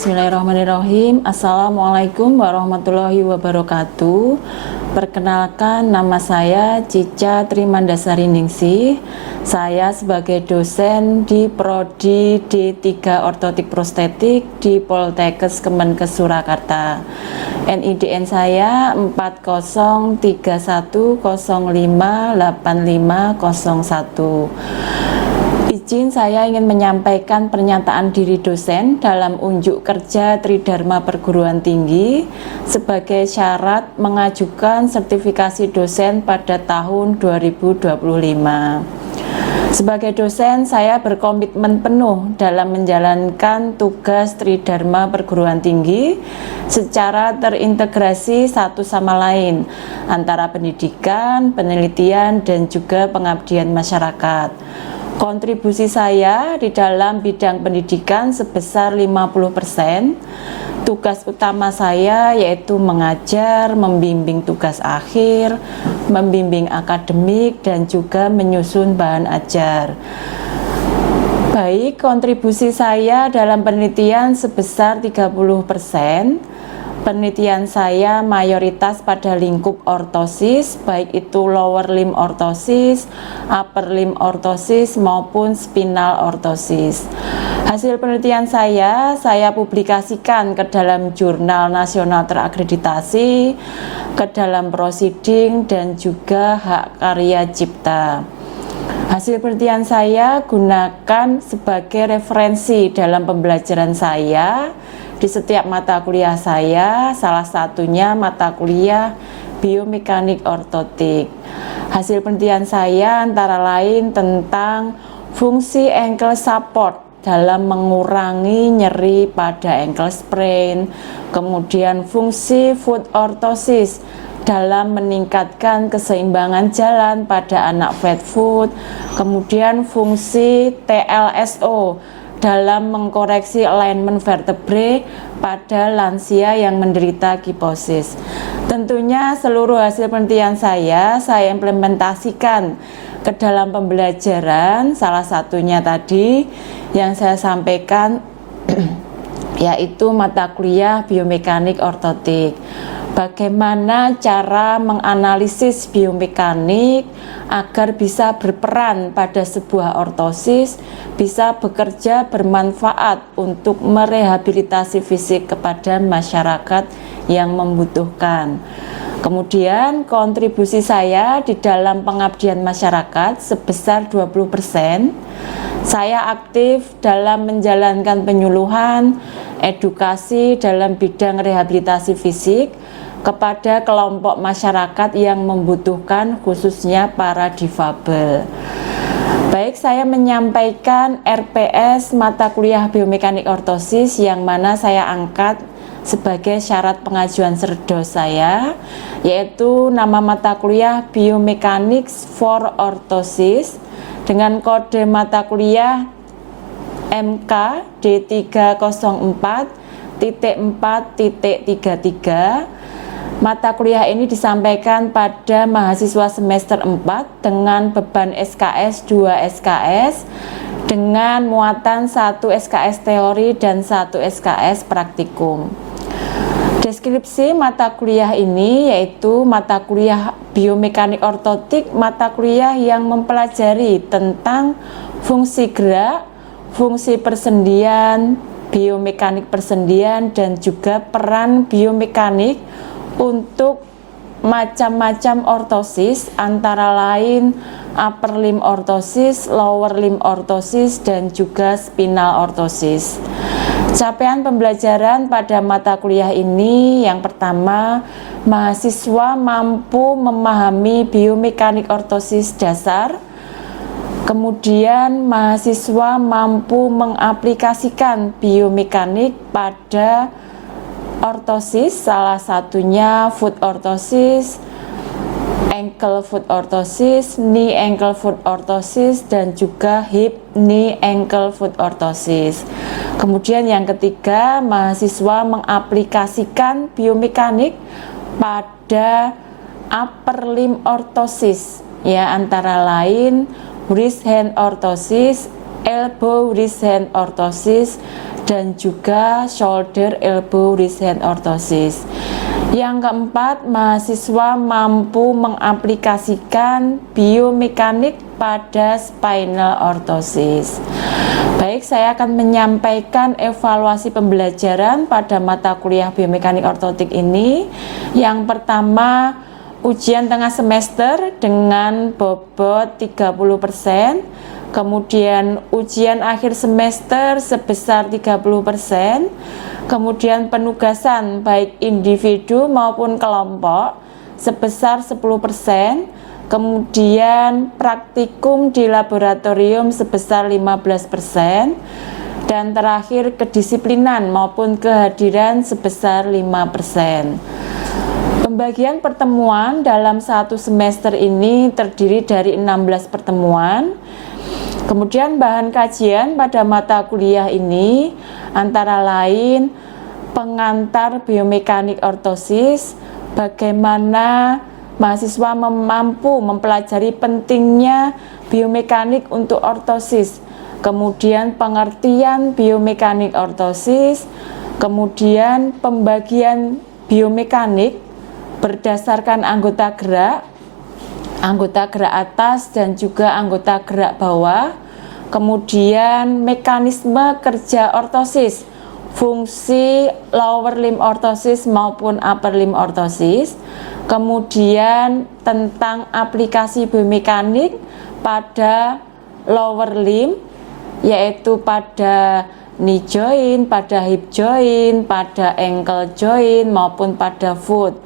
Bismillahirrahmanirrahim. Assalamualaikum warahmatullahi wabarakatuh. Perkenalkan, nama saya Cica Trimandasari Ningsih. Saya sebagai dosen di Prodi D3 Ortotik Prostetik di Poltekkes Kemenkes Surakarta. NIDN saya 4031058501. Izin, saya ingin menyampaikan pernyataan diri dosen dalam unjuk kerja Tridharma Perguruan Tinggi sebagai syarat mengajukan sertifikasi dosen pada tahun 2025. Sebagai dosen, saya berkomitmen penuh dalam menjalankan tugas Tridharma Perguruan Tinggi secara terintegrasi satu sama lain antara pendidikan, penelitian, dan juga pengabdian masyarakat. Kontribusi saya di dalam bidang pendidikan sebesar 50%. Tugas utama saya yaitu mengajar, membimbing tugas akhir, membimbing akademik, dan juga menyusun bahan ajar. Baik, kontribusi saya dalam penelitian sebesar 30%. Penelitian saya mayoritas pada lingkup ortosis, baik itu lower limb ortosis, upper limb ortosis maupun spinal ortosis. Hasil penelitian saya publikasikan ke dalam jurnal nasional terakreditasi, ke dalam proceeding, dan juga hak karya cipta. Hasil penelitian saya gunakan sebagai referensi dalam pembelajaran saya di setiap mata kuliah saya, salah satunya mata kuliah biomekanik ortotik. Hasil penelitian saya antara lain tentang fungsi ankle support dalam mengurangi nyeri pada ankle sprain, kemudian fungsi foot orthosis dalam meningkatkan keseimbangan jalan pada anak flat foot, kemudian fungsi TLSO dalam mengkoreksi alignment vertebrae pada lansia yang menderita kiposis. Tentunya seluruh hasil penelitian saya implementasikan ke dalam pembelajaran, salah satunya tadi yang saya sampaikan yaitu mata kuliah biomekanik ortotik. Bagaimana cara menganalisis biomekanik agar bisa berperan pada sebuah ortosis, bisa bekerja bermanfaat untuk merehabilitasi fisik kepada masyarakat yang membutuhkan. Kemudian kontribusi saya di dalam pengabdian masyarakat sebesar 20%. Saya aktif dalam menjalankan penyuluhan, edukasi dalam bidang rehabilitasi fisik kepada kelompok masyarakat yang membutuhkan, khususnya para difabel. Baik, saya menyampaikan RPS mata kuliah biomekanik ortosis yang mana saya angkat sebagai syarat pengajuan serdos saya, yaitu nama mata kuliah Biomechanics for Orthosis dengan kode mata kuliah MK D304.4.33. Mata kuliah ini disampaikan pada mahasiswa semester 4 dengan beban SKS 2 SKS dengan muatan 1 SKS teori dan 1 SKS praktikum. Deskripsi mata kuliah ini yaitu mata kuliah biomekanik ortotik, mata kuliah yang mempelajari tentang fungsi gerak, fungsi persendian, biomekanik persendian, dan juga peran biomekanik untuk macam-macam ortosis, antara lain upper limb ortosis, lower limb ortosis, dan juga spinal ortosis. Capaian pembelajaran pada mata kuliah ini yang pertama, mahasiswa mampu memahami biomekanik ortosis dasar. Kemudian mahasiswa mampu mengaplikasikan biomekanik pada ortosis, salah satunya foot ortosis, ankle foot ortosis, knee ankle foot ortosis, dan juga hip knee ankle foot ortosis. Kemudian yang ketiga, mahasiswa mengaplikasikan biomekanik pada upper limb ortosis, ya, antara lain wrist hand ortosis, elbow wrist hand ortosis, dan juga shoulder elbow wrist hand orthosis. Yang keempat, mahasiswa mampu mengaplikasikan biomekanik pada spinal orthosis. Baik, saya akan menyampaikan evaluasi pembelajaran pada mata kuliah biomekanik ortotik ini. Yang pertama, ujian tengah semester dengan bobot 30%, kemudian ujian akhir semester sebesar 30%, kemudian penugasan baik individu maupun kelompok sebesar 10%, kemudian praktikum di laboratorium sebesar 15%, dan terakhir kedisiplinan maupun kehadiran sebesar 5%. Pembagian pertemuan dalam satu semester ini terdiri dari 16 pertemuan. Kemudian bahan kajian pada mata kuliah ini antara lain pengantar biomekanik ortosis, bagaimana mahasiswa mampu mempelajari pentingnya biomekanik untuk ortosis, kemudian pengertian biomekanik ortosis, kemudian pembagian biomekanik berdasarkan anggota gerak atas dan juga anggota gerak bawah, kemudian mekanisme kerja ortosis, fungsi lower limb ortosis maupun upper limb ortosis, kemudian tentang aplikasi biomekanik pada lower limb, yaitu pada knee joint, pada hip joint, pada ankle joint maupun pada foot.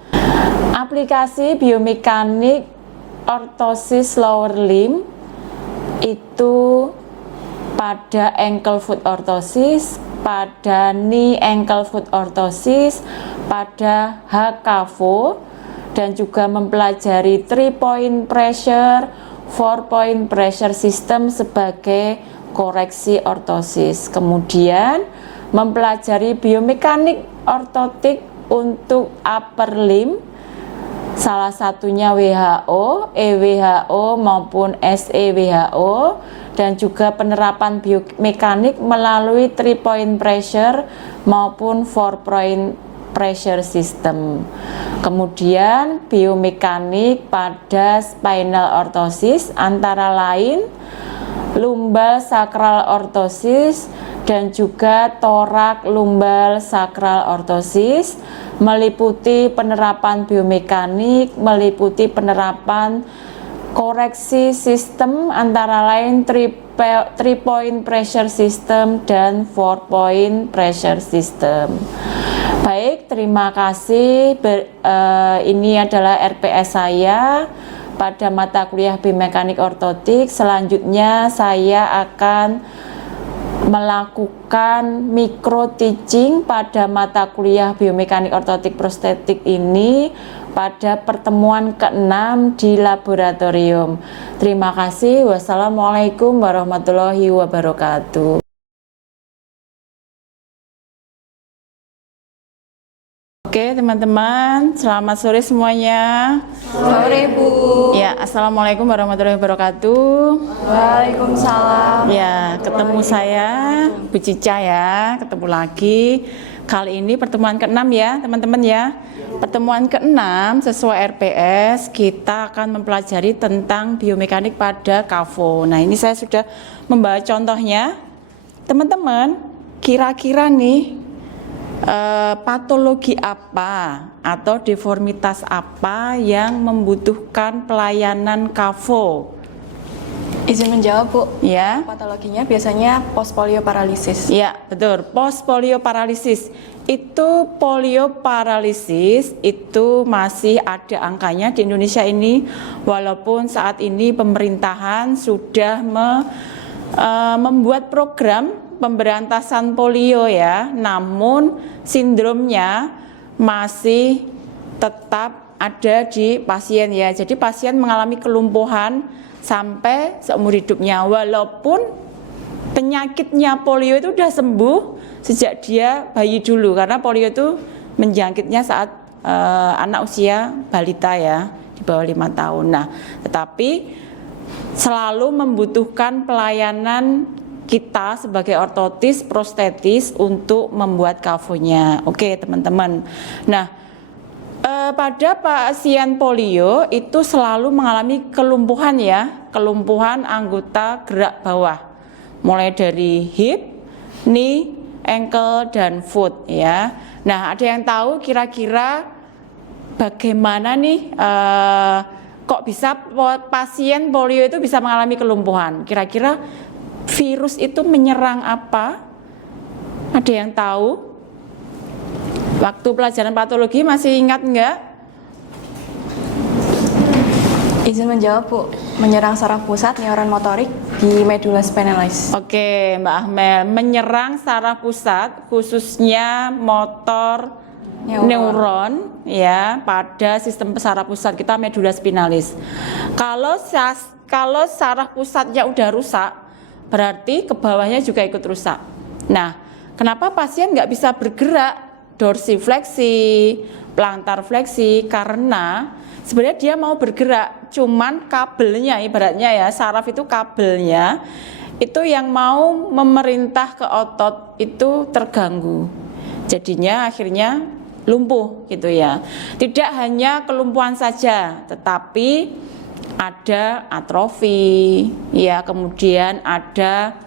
Aplikasi biomekanik ortosis lower limb itu pada ankle foot ortosis, pada knee ankle foot ortosis, pada HKFO, dan juga mempelajari 3-point pressure, 4-point pressure system sebagai koreksi ortosis. Kemudian mempelajari biomekanik ortotik untuk upper limb, salah satunya WHO, EWHO maupun SEWHO, dan juga penerapan biomekanik melalui 3-point pressure maupun 4-point pressure system. Kemudian biomekanik pada spinal orthosis antara lain lumbal sakral orthosis dan juga torak lumbal sakral orthosis, meliputi penerapan biomekanik, meliputi penerapan koreksi sistem antara lain 3-point pressure system dan 4-point pressure system. Baik, terima kasih. Ini adalah RPS saya pada mata kuliah biomekanik ortotik. Selanjutnya saya akan melakukan micro teaching pada mata kuliah biomekanik ortotik prostetik ini pada pertemuan ke-6 di laboratorium. Terima kasih. Wassalamualaikum warahmatullahi wabarakatuh. Oke teman-teman, selamat sore semuanya. Sore Bu. Ya, assalamualaikum warahmatullahi wabarakatuh. Waalaikumsalam. Ya, ketemu saya Bu Cica ya, ketemu lagi. Kali ini pertemuan ke-6 ya teman-teman ya. Pertemuan ke-6 sesuai RPS kita akan mempelajari tentang biomekanik pada KAFO. Nah ini saya sudah membawa contohnya. Teman-teman, kira-kira nih patologi apa atau deformitas apa yang membutuhkan pelayanan KAFO? Izin menjawab Bu. Ya. Patologinya biasanya post polio paralisis. Ya, betul. Post polio paralisis. Itu polio paralisis itu masih ada angkanya di Indonesia ini, walaupun saat ini pemerintahan sudah membuat program pemberantasan polio ya, namun sindromnya masih tetap ada di pasien ya. Jadi pasien mengalami kelumpuhan sampai seumur hidupnya, walaupun penyakitnya polio itu sudah sembuh sejak dia bayi dulu, karena polio itu menjangkitnya saat anak usia balita ya, di bawah 5 tahun. Nah, tetapi selalu membutuhkan pelayanan kita sebagai ortotis, prostetis untuk membuat kavonya. Oke teman-teman. Nah, pada pasien polio itu selalu mengalami kelumpuhan ya, kelumpuhan anggota gerak bawah, mulai dari hip, knee, ankle, dan foot ya. Nah, ada yang tahu kira-kira bagaimana nih kok bisa pasien polio itu bisa mengalami kelumpuhan? Kira-kira virus itu menyerang apa? Ada yang tahu? Waktu pelajaran patologi masih ingat enggak? Izin menjawab Bu. Menyerang saraf pusat neuron motorik di medula spinalis. Oke, Mbak Ahmel, menyerang saraf pusat khususnya motor neuron ya pada sistem saraf pusat kita medula spinalis. Kalau saraf pusatnya udah rusak, berarti ke bawahnya juga ikut rusak. Nah, kenapa pasien nggak bisa bergerak dorsifleksi, plantar fleksi? Karena sebenarnya dia mau bergerak, cuman kabelnya, ibaratnya ya, saraf itu kabelnya itu yang mau memerintah ke otot itu terganggu. Jadinya akhirnya lumpuh gitu ya. Tidak hanya kelumpuhan saja, tetapi ada atrofi, ya, kemudian ada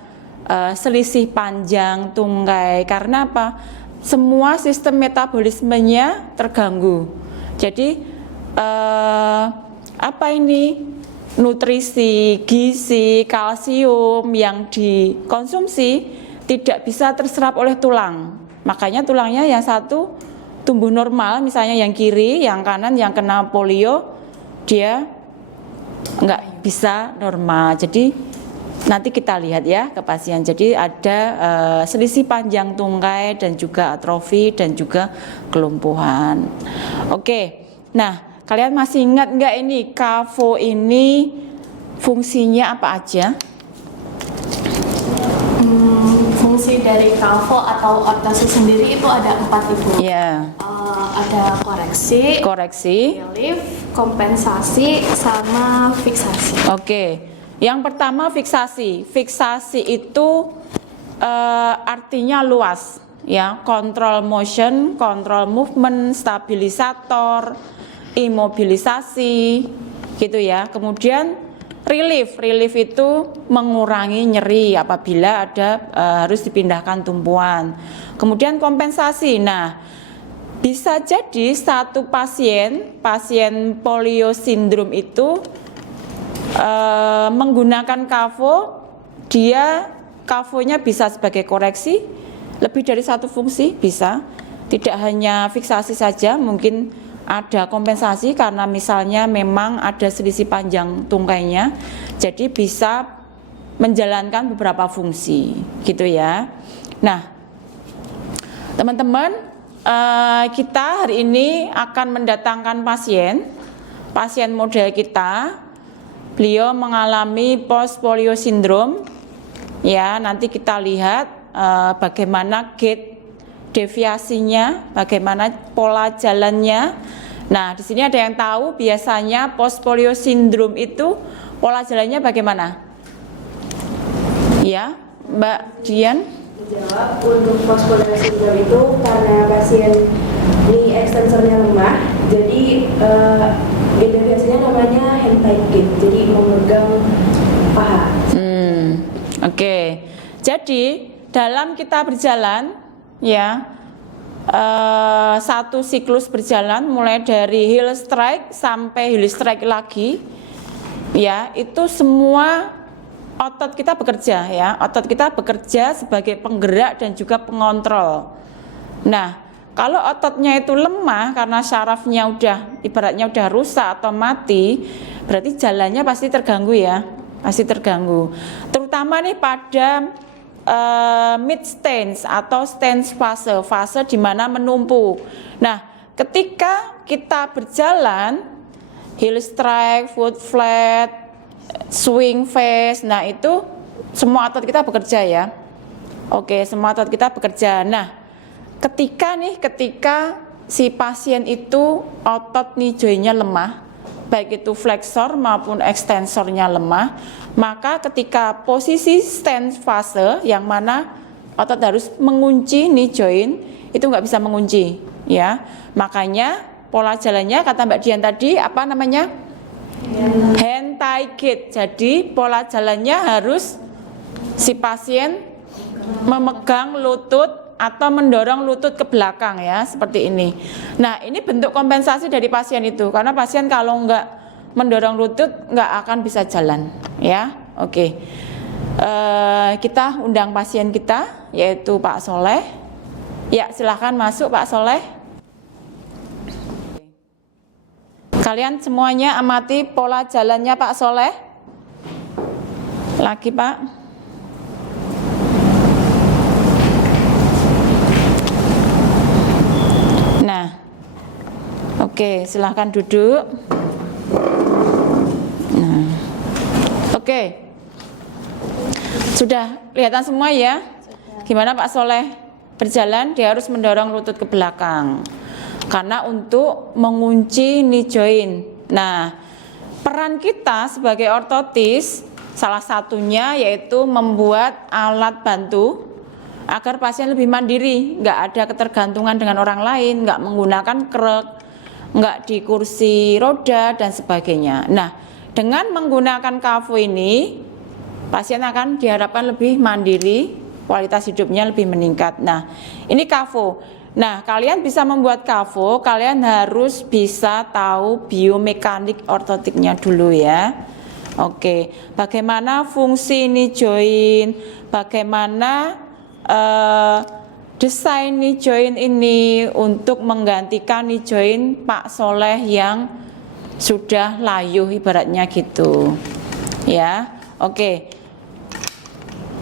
selisih panjang tungkai. Karena apa? Semua sistem metabolismenya terganggu. Jadi apa ini? Nutrisi, gizi, kalsium yang dikonsumsi tidak bisa terserap oleh tulang. Makanya tulangnya yang satu tumbuh normal, misalnya yang kiri, yang kanan yang kena polio dia nggak bisa normal. Jadi nanti kita lihat ya ke pasien. Jadi ada selisih panjang tungkai dan juga atrofi dan juga kelumpuhan. Oke, nah kalian masih ingat nggak ini kavo ini fungsinya apa aja? Fungsi dari kavo atau ortosis sendiri itu ada 4 Ibu. Ya. Ada koreksi, relief, kompensasi, sama fiksasi. Oke, yang pertama fiksasi. Fiksasi itu artinya luas, ya, kontrol motion, kontrol movement, stabilisator, imobilisasi, gitu ya. Kemudian relief itu mengurangi nyeri apabila ada harus dipindahkan tumpuan. Kemudian kompensasi. Nah, bisa jadi satu pasien polio sindrom itu menggunakan kavo, kavonya bisa sebagai koreksi, lebih dari satu fungsi bisa. Tidak hanya fiksasi saja, mungkin ada kompensasi karena misalnya memang ada selisih panjang tungkainya, jadi bisa menjalankan beberapa fungsi, gitu ya. Nah, teman-teman, kita hari ini akan mendatangkan pasien model kita. Beliau mengalami post polio syndrome, ya. Nanti kita lihat bagaimana gait deviasinya, bagaimana pola jalannya. Nah, di sini ada yang tahu biasanya post polio syndrome itu pola jalannya bagaimana? Ya, Mbak Dian. Jawab, untuk post polio syndrome itu karena pasien knee extensornya lemah, jadi gait biasanya namanya hand tight gait, jadi memegang paha. Oke. Jadi dalam kita berjalan, ya, satu siklus berjalan mulai dari heel strike sampai heel strike lagi, ya, itu semua otot kita bekerja, ya, otot kita bekerja sebagai penggerak dan juga pengontrol. Nah, kalau ototnya itu lemah karena sarafnya ibaratnya udah rusak atau mati, berarti jalannya pasti terganggu, ya, pasti terganggu. Terutama nih pada mid stance atau stance fase di mana menumpuk. Nah, ketika kita berjalan, heel strike, foot flat, swing face, nah itu semua otot kita bekerja, ya. Oke, semua otot kita bekerja. Nah, ketika si pasien itu otot knee joint-nya lemah, baik itu flexor maupun ekstensornya lemah, maka ketika posisi stand fase yang mana otot harus mengunci knee joint itu nggak bisa mengunci, ya. Makanya pola jalannya kata Mbak Dian tadi apa namanya? Hand tie gait. Jadi pola jalannya harus si pasien memegang lutut atau mendorong lutut ke belakang ya, seperti ini. Nah, ini bentuk kompensasi dari pasien itu, karena pasien kalau nggak mendorong lutut nggak akan bisa jalan ya. Oke. Kita undang pasien kita yaitu Pak Soleh. Ya, silahkan masuk Pak Soleh. Kalian semuanya amati pola jalannya Pak Soleh. Lagi Pak. Nah, oke, silahkan duduk. Nah, oke, sudah kelihatan semua ya? Gimana Pak Soleh berjalan? Dia harus mendorong lutut ke belakang karena untuk mengunci knee joint. Nah, peran kita sebagai ortotis salah satunya yaitu membuat alat bantu agar pasien lebih mandiri, nggak ada ketergantungan dengan orang lain, nggak menggunakan krek, nggak di kursi roda dan sebagainya. Nah, dengan menggunakan KAFO ini, pasien akan diharapkan lebih mandiri, kualitas hidupnya lebih meningkat. Nah, ini KAFO. Nah, kalian bisa membuat KAFO, kalian harus bisa tahu biomekanik ortotiknya dulu ya. Oke, bagaimana fungsi knee joint, bagaimana desain knee joint ini untuk menggantikan knee joint Pak Soleh yang sudah layu ibaratnya gitu ya. Oke.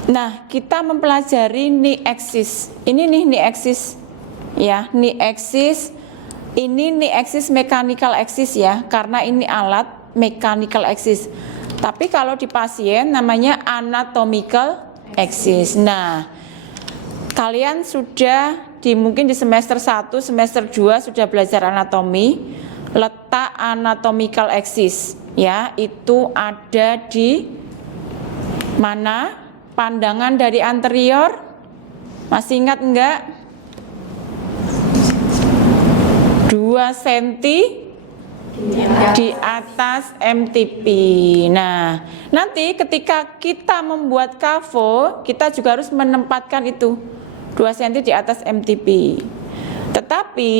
Nah, kita mempelajari knee axis. Ini nih knee axis ya, knee axis. Ini knee axis mechanical axis ya, karena ini alat mechanical axis. Tapi kalau di pasien namanya anatomical axis. Nah, kalian sudah mungkin di semester 1, semester 2 sudah belajar anatomi. Letak anatomical axis ya, itu ada di mana? Pandangan dari anterior. Masih ingat enggak? 2 cm di atas MTP. Nah, nanti ketika kita membuat KAFO, kita juga harus menempatkan itu 2 cm di atas MTP. Tetapi,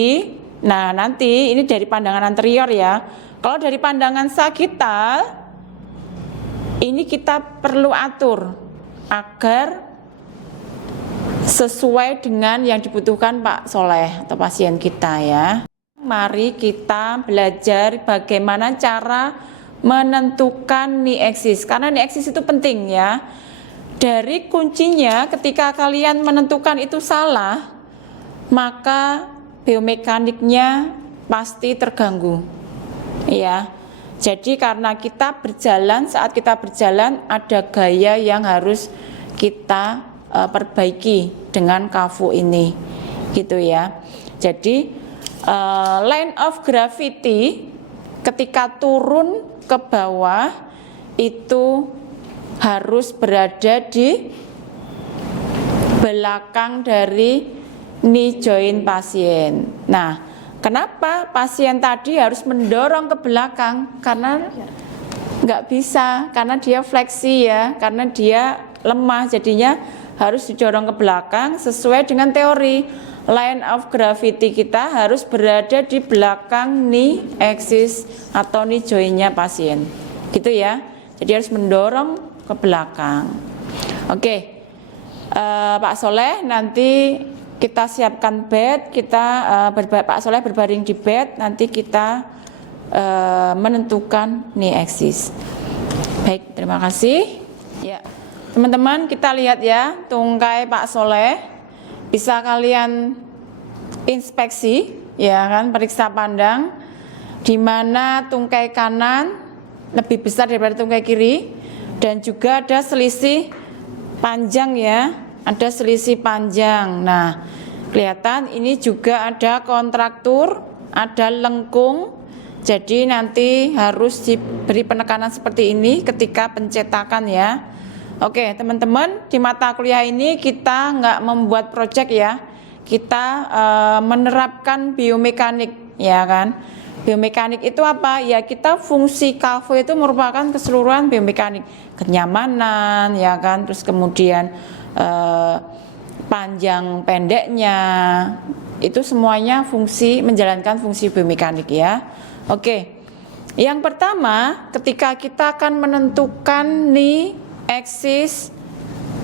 nah nanti ini dari pandangan anterior ya. Kalau dari pandangan sagital, ini kita perlu atur agar sesuai dengan yang dibutuhkan Pak Soleh atau pasien kita ya. Mari kita belajar bagaimana cara menentukan knee axis, karena knee axis itu penting ya. Dari kuncinya ketika kalian menentukan itu salah, maka biomekaniknya pasti terganggu ya. Jadi karena kita berjalan, saat kita berjalan ada gaya yang harus kita perbaiki dengan KAFO ini gitu ya. Jadi line of gravity ketika turun ke bawah itu harus berada di belakang dari knee joint pasien. Nah, kenapa pasien tadi harus mendorong ke belakang? Karena nggak bisa, karena dia fleksi ya, karena dia lemah, jadinya harus didorong ke belakang sesuai dengan teori. Line of gravity kita harus berada di belakang knee axis atau knee jointnya pasien, gitu ya. Jadi harus mendorong ke belakang. Oke, Pak Soleh nanti kita siapkan bed, Pak Soleh berbaring di bed, nanti kita menentukan knee axis. Baik, terima kasih. Ya, teman-teman kita lihat ya tungkai Pak Soleh, bisa kalian inspeksi ya kan, periksa pandang di mana tungkai kanan lebih besar daripada tungkai kiri. Dan juga ada selisih panjang ya, ada selisih panjang. Nah, kelihatan ini juga ada kontraktur, ada lengkung. Jadi nanti harus diberi penekanan seperti ini ketika pencetakan ya. Oke teman-teman, di mata kuliah ini kita nggak membuat proyek ya, kita menerapkan biomekanik ya kan. Biomekanik itu apa? Ya kita fungsi KAFO itu merupakan keseluruhan biomekanik, kenyamanan ya kan, terus kemudian panjang pendeknya, itu semuanya fungsi menjalankan fungsi biomekanik ya. Oke, yang pertama ketika kita akan menentukan knee axis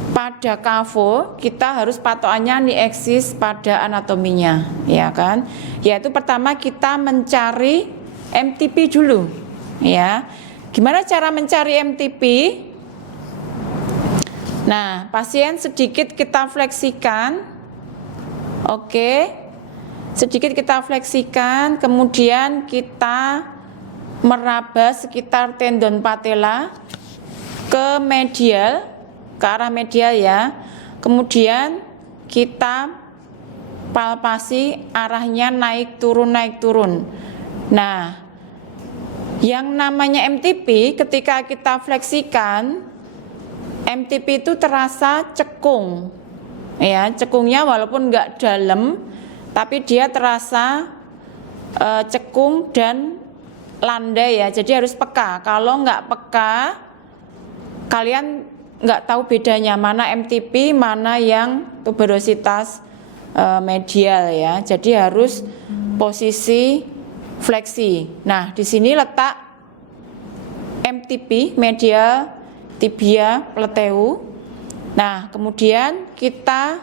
pada KAFO, kita harus patokannya knee axis pada anatominya ya kan. Yaitu pertama kita mencari MTP dulu ya. Gimana cara mencari MTP? Nah, pasien sedikit kita fleksikan. Oke. Sedikit kita fleksikan, kemudian kita meraba sekitar tendon patella ke medial, ke arah medial ya. Kemudian kita palpasi arahnya naik turun. Nah, yang namanya MTP ketika kita fleksikan, MTP itu terasa cekung, ya cekungnya walaupun nggak dalam, tapi dia terasa cekung dan landai ya. Jadi harus peka. Kalau nggak peka, kalian nggak tahu bedanya mana MTP, mana yang tuberositas medial ya. Jadi harus posisi fleksi. Nah, di sini letak MTP, medial tibia plateu. Nah, kemudian kita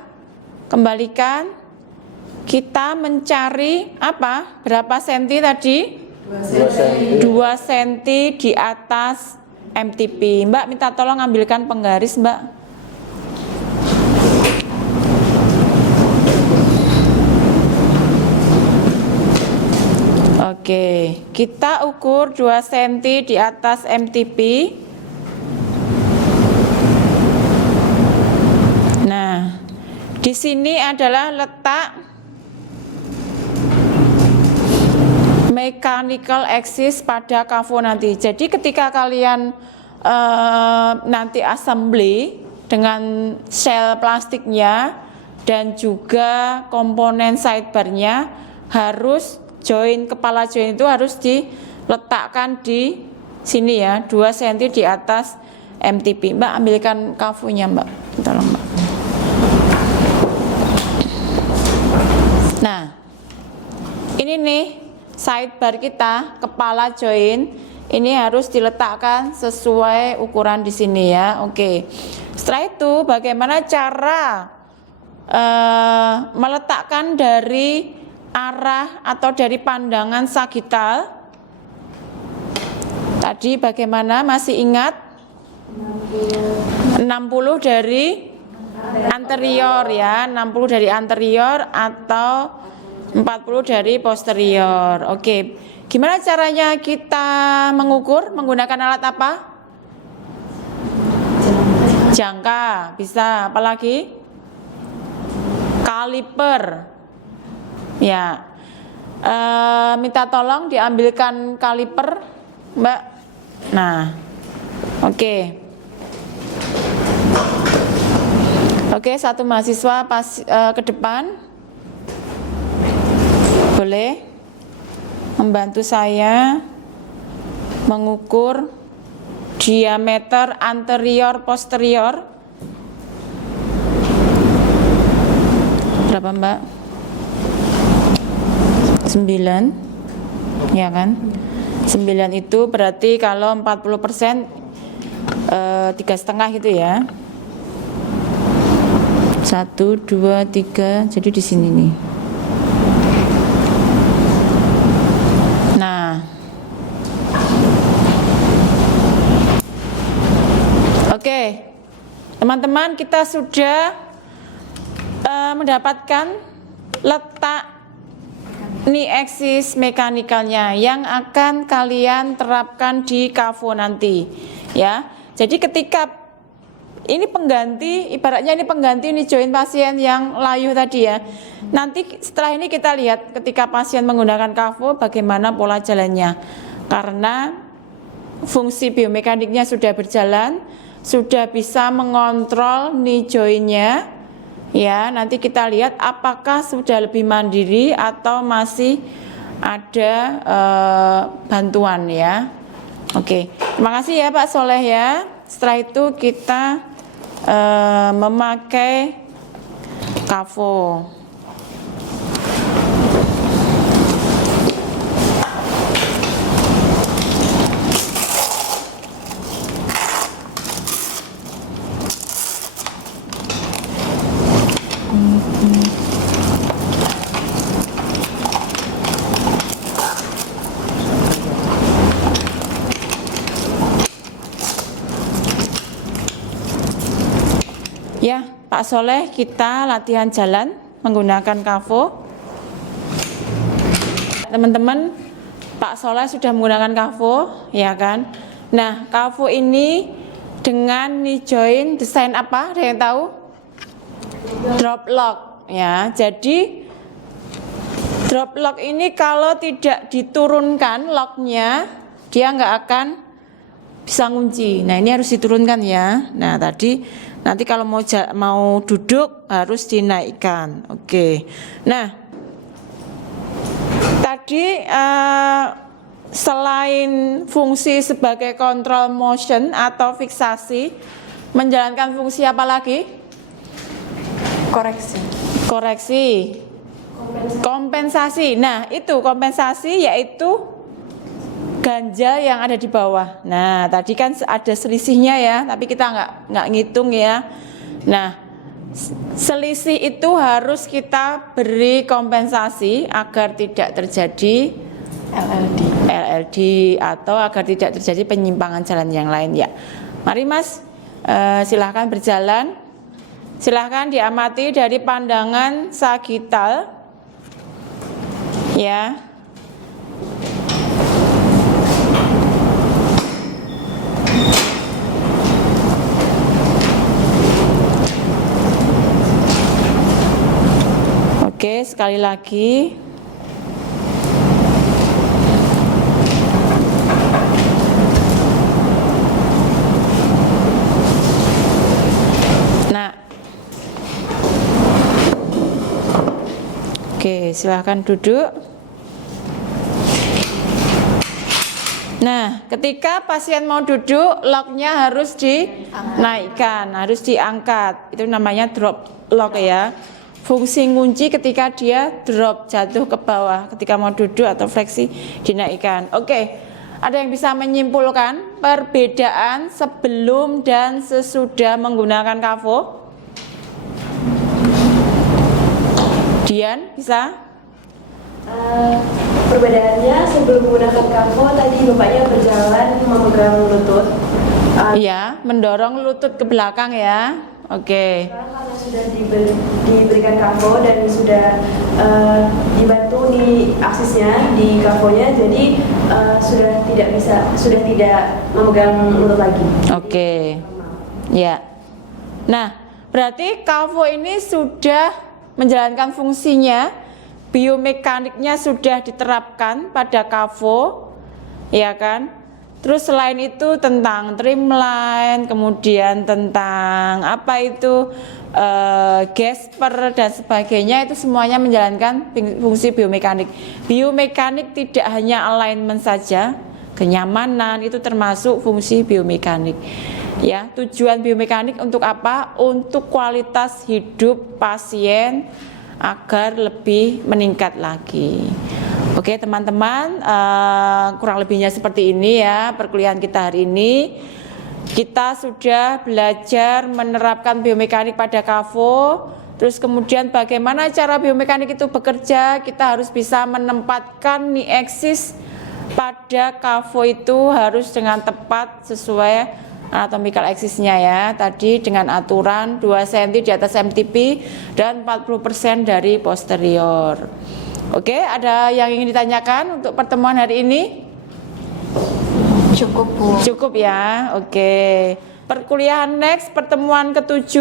kembalikan, kita mencari apa? Berapa senti tadi? 2 senti di atas MTP. Mbak minta tolong ambilkan penggaris, Mbak. Oke, kita ukur 2 cm di atas MTP. Nah, di sini adalah letak mechanical axis pada KAFO nanti. Jadi ketika kalian nanti assembly dengan shell plastiknya dan juga komponen sidebarnya, harus kepala join itu harus diletakkan di sini ya, 2 cm di atas MTP. Mbak ambilkan KAFO-nya, Mbak. Tolong, Mbak. Nah, ini nih sidebar kita, kepala join ini harus diletakkan sesuai ukuran di sini ya. Oke. Setelah itu bagaimana cara meletakkan dari arah atau dari pandangan sagital? Tadi bagaimana, masih ingat? 60 dari anterior ya, 60 dari anterior atau 40 dari posterior. Oke. Gimana caranya kita mengukur? Menggunakan alat apa? Jangka, bisa. Apalagi? Kaliper. Ya. Minta tolong diambilkan kaliper, Mbak. Nah. Oke. Oke, satu mahasiswa ke depan. Boleh membantu saya mengukur diameter anterior posterior. Berapa, Mbak? 9. Ya kan? 9 itu berarti kalau 40% 3,5 gitu ya. 1, 2, 3, jadi di sini nih. Nah, oke, teman-teman, kita sudah mendapatkan letak knee axis mekanikalnya yang akan kalian terapkan di KAFO nanti, ya. Jadi ketika ini pengganti, ibaratnya ini pengganti nih join pasien yang layu tadi ya. Nanti setelah ini kita lihat ketika pasien menggunakan kafo bagaimana pola jalannya. Karena fungsi biomekaniknya sudah berjalan, sudah bisa mengontrol nih joinnya. Ya, nanti kita lihat apakah sudah lebih mandiri atau masih ada bantuan ya. Oke, terima kasih ya Pak Soleh ya. Setelah itu kita memakai kafo. Ya, Pak Soleh, kita latihan jalan menggunakan kafo. Teman-teman, Pak Soleh sudah menggunakan kafo, ya kan? Nah, kafo ini dengan knee joint desain apa? Ada yang tahu? Drop lock, ya. Jadi drop lock ini kalau tidak diturunkan locknya, dia nggak akan bisa ngunci. Nah, ini harus diturunkan ya. Nah, nanti kalau mau duduk harus dinaikkan. Oke. Nah, tadi selain fungsi sebagai control motion atau fiksasi, menjalankan fungsi apa lagi? Koreksi. Kompensasi. Nah, itu kompensasi yaitu ganjal yang ada di bawah. Nah, tadi kan ada selisihnya ya, tapi kita nggak ngitung ya. Nah, selisih itu harus kita beri kompensasi agar tidak terjadi LLD atau agar tidak terjadi penyimpangan jalan yang lain ya. Mari Mas, silahkan berjalan. Silahkan diamati dari pandangan sagital ya. Oke, sekali lagi. Nah, oke, silahkan duduk. Nah, ketika pasien mau duduk, locknya harus dinaikkan, harus diangkat. Itu namanya drop lock ya. Fungsi ngunci ketika dia drop, jatuh ke bawah, ketika mau duduk atau fleksi dinaikkan. Oke, ada yang bisa menyimpulkan perbedaan sebelum dan sesudah menggunakan kafo? Dian, bisa? Perbedaannya sebelum menggunakan kafo tadi bapaknya berjalan memegang lutut. Iya, mendorong lutut ke belakang ya. Oke. Sekarang karena sudah diberikan kafo dan sudah dibantu di aksisnya di kafonya, jadi sudah tidak memegang lutut lagi. Oke. Ya. Nah, berarti kafo ini sudah menjalankan fungsinya, biomekaniknya sudah diterapkan pada kafo, ya kan? Terus selain itu tentang trimline, kemudian tentang apa itu gesper dan sebagainya, itu semuanya menjalankan fungsi biomekanik. Biomekanik tidak hanya alignment saja, kenyamanan itu termasuk fungsi biomekanik. Ya, tujuan biomekanik untuk apa? Untuk kualitas hidup pasien agar lebih meningkat lagi. Oke teman-teman, kurang lebihnya seperti ini ya perkuliahan kita hari ini. Kita sudah belajar menerapkan biomekanik pada kafo. Terus kemudian bagaimana cara biomekanik itu bekerja, kita harus bisa menempatkan knee axis pada kafo itu harus dengan tepat sesuai anatomical axisnya ya. Tadi dengan aturan 2 cm di atas MTP dan 40% dari posterior. Oke, ada yang ingin ditanyakan untuk pertemuan hari ini? Cukup Bu. Cukup ya, oke. Perkuliahan next, pertemuan ke-7,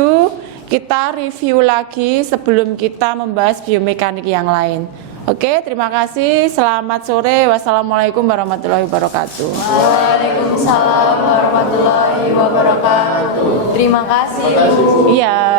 kita review lagi sebelum kita membahas biomekanik yang lain. Oke, terima kasih. Selamat sore. Wassalamualaikum warahmatullahi wabarakatuh. Waalaikumsalam warahmatullahi wabarakatuh. Terima kasih, Bu. Iya.